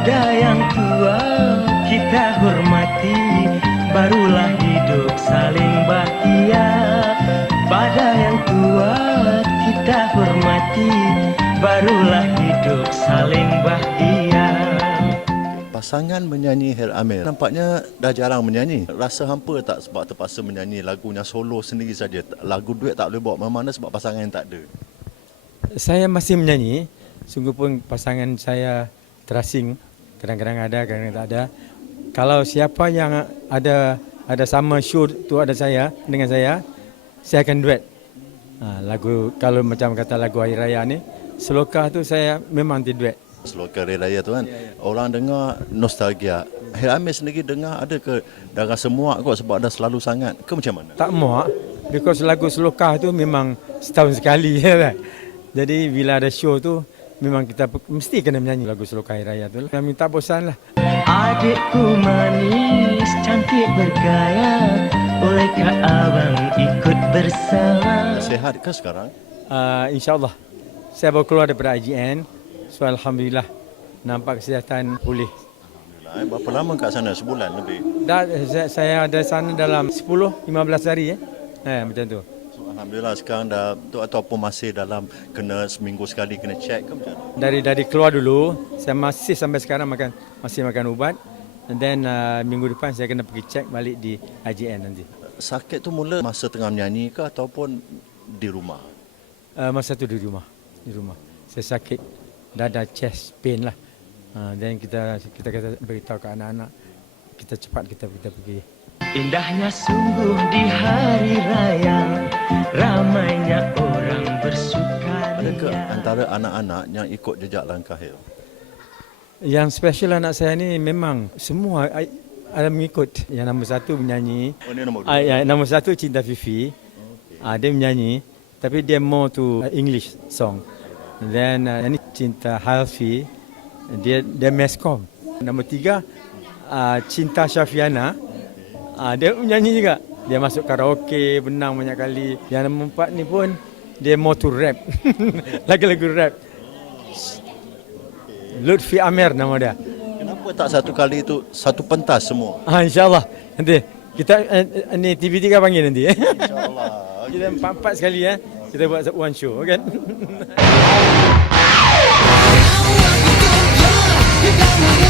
Pada yang tua kita hormati, barulah hidup saling bahagia. Pada yang tua kita hormati, barulah hidup saling bahagia. Pasangan menyanyi Hair Amir nampaknya dah jarang menyanyi. Rasa hampa tak sebab terpaksa menyanyi lagunya solo sendiri saja? Lagu duet tak boleh bawa mana-mana sebab pasangan yang tak ada? Saya masih menyanyi. Sungguh pun pasangan saya terasing. Kadang-kadang ada, kadang-kadang tak ada. Kalau siapa yang ada sama show tu ada saya dengan saya akan duet. Lagu kalau macam kata lagu Hari Raya ni, Selokah tu saya memang duet. Selokah Hari Raya tu kan, orang dengar nostalgia. Hair Amir sendiri dengar ada ke dah rasa muak kot sebab dah selalu sangat ke macam mana? Tak muak, because lagu Selokah tu memang setahun sekali. Kan? Jadi bila ada show tu, memang kita mesti kena menyanyi lagu Selokah Hari Raya tu. Kami tak bosan lah. Adikku manis, cantik bergaya, bolehkah abang ikut bersama? Sehat ke sekarang? InsyaAllah. Saya baru keluar daripada IGN. So Alhamdulillah, nampak kesihatan pulih. Alhamdulillah. Berapa lama kat sana? Sebulan lebih? Saya ada sana dalam 10-15 hari. Macam tu. So, Alhamdulillah sekarang dah tu ataupun masih dalam kena seminggu sekali kena check ke macam mana? Dari keluar dulu, saya masih sampai sekarang masih makan ubat. And then minggu depan saya kena pergi check balik di IGN nanti. Sakit tu mula masa tengah menyanyi ke ataupun di rumah? Masa tu di rumah. Saya sakit dada, chest pain lah. Dan kita beritahu ke anak-anak, kita cepat kita pergi. Indahnya sungguh di hari raya, ramainya orang bersukaria. Adakah antara anak-anak yang ikut jejak langkah Hair? Yang special anak saya ni memang semua ada mengikut. Yang nombor satu menyanyi. Oh, ni nombor dua? Yang nombor satu Cinta Fifi. Dia menyanyi, tapi dia more to English song. Then ini Cinta Halfi, dia meskom. Nombor tiga Cinta Syafiana, dia menyanyi juga. Dia masuk karaoke, benang banyak kali. Yang nombor empat ni pun dia more to rap, lagu-lagu rap. Lutfi Amir nama dia. Kenapa tak satu kali itu satu pentas semua? InsyaAllah nanti kita ni TV3 panggil nanti. InsyaAllah. Kita empat sekali kita buat one show, kan? You got me